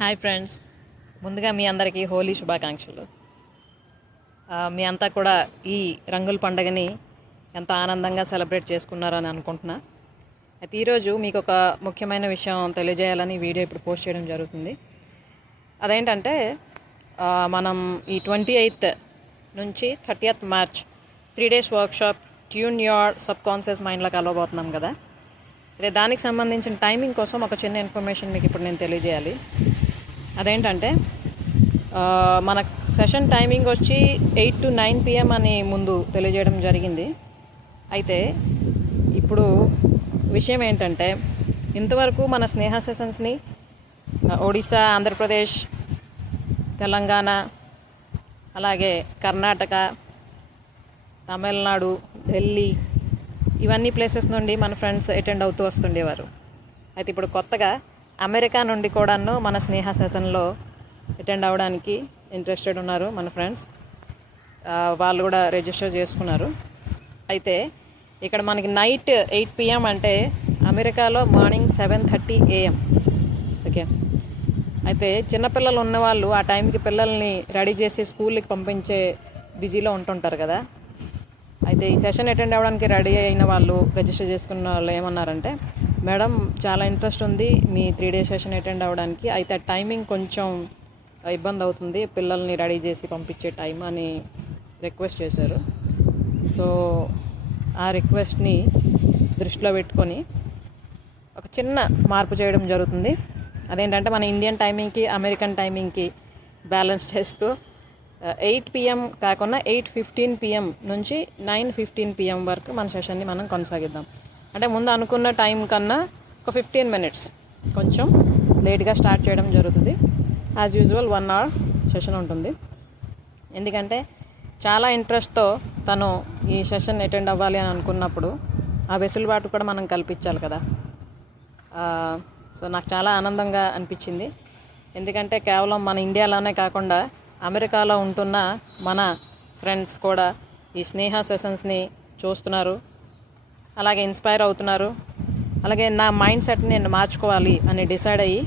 Hi friends, ముందుగా మీ అందరికీ హోలీ శుభాకాంక్షలు. మీ అంతా కూడా ఈ రంగుల పండుగని ఎంత ఆనందంగా సెలబ్రేట్ చేసుకున్నారని అనుకుంటున్నా. అయితే ఈరోజు మీకు ఒక ముఖ్యమైన విషయం తెలియజేయాలని వీడియో ఇప్పుడు పోస్ట్ చేయడం జరుగుతుంది. అదేంటంటే మనం ఈ 28th నుంచి 30th March 3 days workshop tune your sub conscious మైండ్లో కలవబోతున్నాం కదా. అదే దానికి సంబంధించిన టైమింగ్ కోసం ఒక చిన్న ఇన్ఫర్మేషన్ మీకు ఇప్పుడు నేను తెలియజేయాలి. అదేంటంటే మన సెషన్ టైమింగ్ వచ్చి 8 to 9 PM అని ముందు తెలియజేయడం జరిగింది. అయితే ఇప్పుడు విషయం ఏంటంటే, ఇంతవరకు మన స్నేహ సెషన్స్ని ఒడిశా, ఆంధ్రప్రదేశ్, తెలంగాణ, అలాగే కర్ణాటక, తమిళనాడు, ఢిల్లీ, ఇవన్నీ ప్లేసెస్ నుండి మన ఫ్రెండ్స్ అటెండ్ అవుతూ వస్తుండేవారు. అయితే ఇప్పుడు కొత్తగా అమెరికా నుండి కూడాను మన స్నేహ సెషన్లో అటెండ్ అవ్వడానికి ఇంట్రెస్టెడ్ ఉన్నారు మన ఫ్రెండ్స్. వాళ్ళు కూడా రిజిస్టర్ చేసుకున్నారు. అయితే ఇక్కడ మనకి నైట్ 8 PM అంటే అమెరికాలో మార్నింగ్ 7:30 AM. ఓకే, అయితే చిన్నపిల్లలు ఉన్నవాళ్ళు ఆ టైంకి పిల్లల్ని రెడీ చేసి స్కూల్కి పంపించే బిజీలో ఉంటుంటారు కదా. అయితే ఈ సెషన్ అటెండ్ అవ్వడానికి రెడీ అయిన వాళ్ళు, రిజిస్టర్ చేసుకున్న వాళ్ళు ఏమన్నారంటే, మేడం చాలా ఇంట్రెస్ట్ ఉంది మీ 3 days సెషన్ అటెండ్ అవ్వడానికి, అయితే టైమింగ్ కొంచెం ఇబ్బంది అవుతుంది పిల్లల్ని రెడీ చేసి పంపించే టైం అని రిక్వెస్ట్ చేశారు. సో ఆ రిక్వెస్ట్ని దృష్టిలో పెట్టుకొని ఒక చిన్న మార్పు చేయడం జరుగుతుంది. అదేంటంటే, మన ఇండియన్ టైమింగ్కి అమెరికన్ టైమింగ్కి బ్యాలెన్స్ చేస్తూ 8 PM కాకుండా 8:15 PM నుంచి 9:15 PM వరకు మన సెషన్ని మనం కొనసాగిద్దాం. అంటే ముందు అనుకున్న టైం కన్నా ఒక 15 minutes కొంచెం లేట్గా స్టార్ట్ చేయడం జరుగుతుంది. యాజ్ యూజువల్ 1 hour సెషన్ ఉంటుంది. ఎందుకంటే చాలా ఇంట్రెస్ట్తో తను ఈ సెషన్ అటెండ్ అవ్వాలి అని అనుకున్నప్పుడు ఆ వెసులుబాటు కూడా మనం కల్పించాలి కదా. సో నాకు చాలా ఆనందంగా అనిపించింది. ఎందుకంటే కేవలం మన ఇండియాలోనే కాకుండా అమెరికాలో ఉంటున్న మన ఫ్రెండ్స్ కూడా ఈ స్నేహ సెషన్స్ని చూస్తున్నారు, అలాగే ఇన్స్పైర్ అవుతున్నారు. అలాగే నా మైండ్ సెట్ని నేను మార్చుకోవాలి అని డిసైడ్ అయ్యి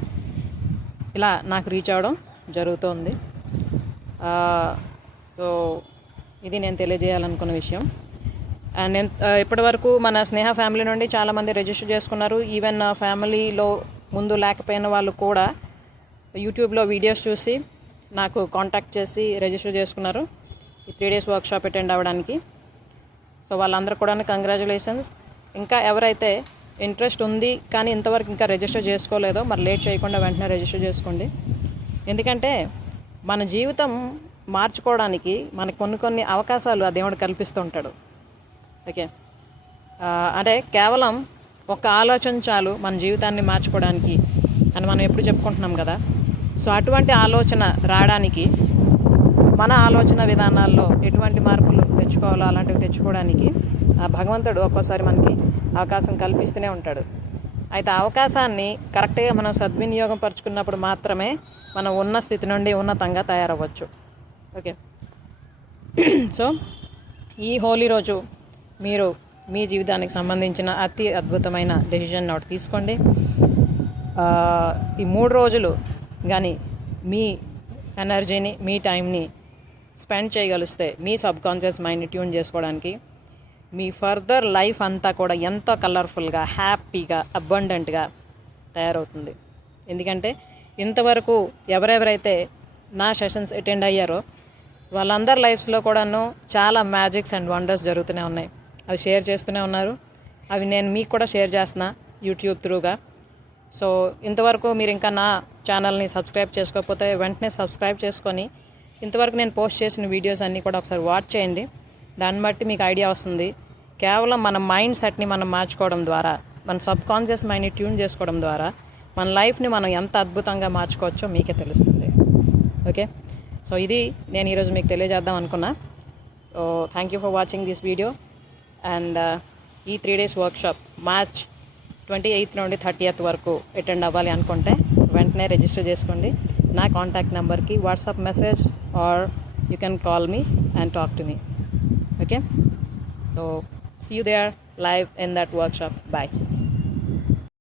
ఇలా నాకు రీచ్ అవ్వడం జరుగుతుంది. సో ఇది నేను తెలియజేయాలనుకున్న విషయం. అండ్ నేను ఇప్పటివరకు మన స్నేహ ఫ్యామిలీ నుండి చాలామంది రిజిస్టర్ చేసుకున్నారు. ఈవెన్ ఫ్యామిలీలో ముందు లేకపోయిన వాళ్ళు కూడా యూట్యూబ్లో వీడియోస్ చూసి నాకు కాంటాక్ట్ చేసి రిజిస్టర్ చేసుకున్నారు ఈ 3 days వర్క్షాప్ అటెండ్ అవ్వడానికి. సో వాళ్ళందరూ కూడా కంగ్రాచులేషన్స్. ఇంకా ఎవరైతే ఇంట్రెస్ట్ ఉంది కానీ ఇంతవరకు ఇంకా రిజిస్టర్ చేసుకోలేదో, మరి లేట్ చేయకుండా వెంటనే రిజిస్టర్ చేసుకోండి. ఎందుకంటే మన జీవితం మార్చుకోవడానికి మనకు కొన్ని అవకాశాలు ఆ దేవుడు కల్పిస్తూ ఉంటాడు. ఓకే, అంటే కేవలం ఒక ఆలోచన చాలు మన జీవితాన్ని మార్చుకోవడానికి అని మనం ఎప్పుడు చెప్పుకుంటున్నాం కదా. సో అటువంటి ఆలోచన రావడానికి, మన ఆలోచన విధానాల్లో ఎటువంటి మార్పులు తెచ్చుకోవాలో అలాంటివి తెచ్చుకోవడానికి ఆ భగవంతుడు ఒక్కోసారి మనకి అవకాశం కల్పిస్తూనే ఉంటాడు. అయితే ఆ అవకాశాన్ని కరెక్ట్గా మనం సద్వినియోగం పరుచుకున్నప్పుడు మాత్రమే మనం ఉన్న స్థితి నుండి ఉన్నతంగా తయారవ్వచ్చు. ఓకే, సో ఈ హోలీ రోజు మీరు మీ జీవితానికి సంబంధించిన అతి అద్భుతమైన డెసిషన్ ఒకటి తీసుకోండి. ఈ 3 రోజులు కానీ మీ ఎనర్జీని, మీ టైంని స్పెండ్ చేయగలిస్తే మీ సబ్కాన్షియస్ మైండ్ని ట్యూన్ చేసుకోవడానికి మీ ఫర్దర్ లైఫ్ అంతా కూడా ఎంతో కలర్ఫుల్గా, హ్యాపీగా, అబండెంట్గా తయారవుతుంది. ఎందుకంటే ఇంతవరకు ఎవరెవరైతే నా సెషన్స్ అటెండ్ అయ్యారో వాళ్ళందరి లైఫ్స్లో కూడాను చాలా మ్యాజిక్స్ అండ్ వండర్స్ జరుగుతూనే ఉన్నాయి. అవి షేర్ చేస్తూనే ఉన్నారు. అవి నేను మీకు కూడా షేర్ చేస్తున్నా యూట్యూబ్ త్రూగా. సో ఇంతవరకు మీరు ఇంకా నా ఛానల్ని సబ్స్క్రైబ్ చేసుకోకపోతే వెంటనే సబ్స్క్రైబ్ చేసుకొని ఇంతవరకు నేను పోస్ట్ చేసిన వీడియోస్ అన్నీ కూడా ఒకసారి వాచ్ చేయండి. దాన్ని బట్టి మీకు ఐడియా వస్తుంది. కేవలం మన మైండ్ సెట్ని మనం మార్చుకోవడం ద్వారా, మన సబ్కాన్షియస్ మైండ్ని ట్యూన్ చేసుకోవడం ద్వారా మన లైఫ్ని మనం ఎంత అద్భుతంగా మార్చుకోవచ్చో మీకే తెలుస్తుంది. ఓకే, సో ఇది నేను ఈరోజు మీకు తెలియజేద్దాం అనుకున్నా. So thank you for watching this video. And ఈ 3 days వర్క్షాప్ మార్చ్ 28th నుండి 30th వరకు అటెండ్ అవ్వాలి అనుకుంటే వెంటనే రిజిస్టర్ చేసుకోండి. నా కాంటాక్ట్ నెంబర్కి WhatsApp message or you can call me and talk to me. Okay, so see you there live in that workshop. Bye.